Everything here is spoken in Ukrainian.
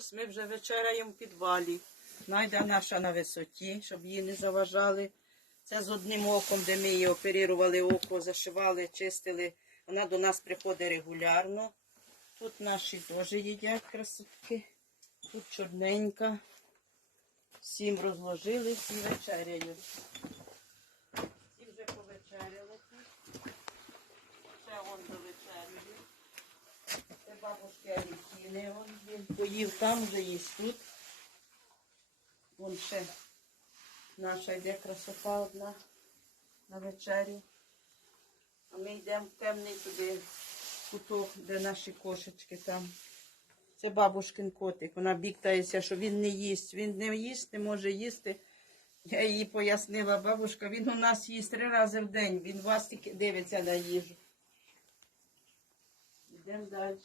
ось ми вже вечеряємо в підвалі. Найда наша на висоті, щоб її не заважали. Це з одним оком, де ми її оперували око, зашивали, чистили. Вона до нас приходить регулярно. Тут наші теж їдять красотки. Тут чорненька. Всім розложили, всі вечеряють. Всі вже повечеряли тут. Ще вон до вечеряють. Це бабушки Алітіни, он він поїв там, вже їсть тут. Вон ще наша йде красота одна на вечерю. А ми йдемо в темний туди куток, де наші кошечки там. Це бабушкин котик. Вона біктається, що він не їсть. Він не їсть, не може їсти. Я їй пояснила, бабушка, він у нас їсть три рази в день. Він вас тільки дивиться на їжу. Йдемо далі.